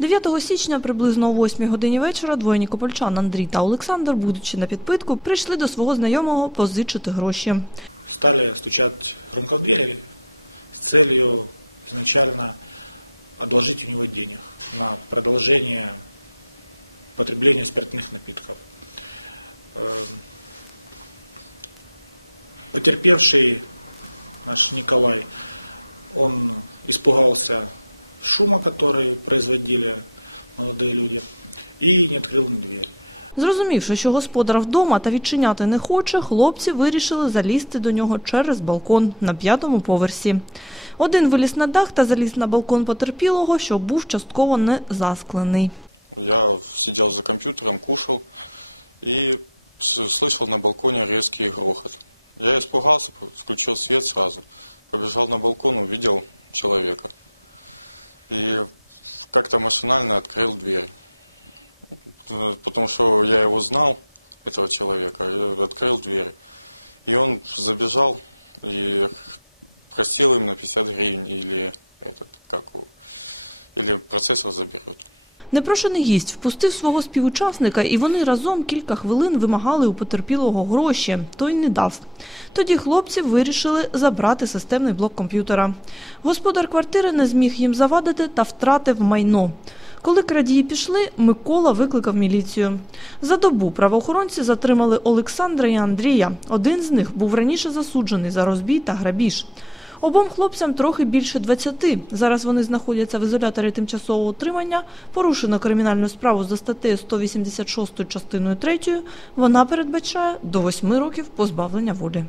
9 січня приблизно о 8 годині вечора двоє нікопольчан Андрій та Олександр, будучи на підпитку, прийшли до свого знайомого позичити гроші. Стали стучать громко в двери с целью изначально одолжить у него денег на продолжение потребления спиртных напитков. Потерпевший наш Николай, он испугался шума, который производили молодые люди, и не открыл им дверь. Зрозумівши, що господар вдома та відчиняти не хоче, хлопці вирішили залізти до нього через балкон на п'ятому поверсі. Один виліз на дах та заліз на балкон потерпілого, що був частково не засклений. Я сидел за компьютером, кушал и с- слышал на балконе резкий грохот. Я испугался, включил свет сразу, побежал на балкон, увидел человека. И как-то машинально открыл дверь. Потому что я его знал, этого человека, открыл дверь. И он забежал и просил им на 50 гривен или этот, как его, или процессор заберет. Непрошений гість впустив свого співучасника, і вони разом кілька хвилин вимагали у потерпілого гроші. Той не дав. Тоді хлопці вирішили забрати системний блок комп'ютера. Господар квартири не зміг їм завадити та втратив майно. Коли крадії пішли, Микола викликав міліцію. За добу правоохоронці затримали Олександра і Андрія. Один з них був раніше засуджений за розбій та грабіж. Обом хлопцям трохи більше 20. Зараз вони знаходяться в ізоляторі тимчасового утримання. Порушено кримінальну справу за статтею 186 частиною 3. Вона передбачає до 8 років позбавлення волі.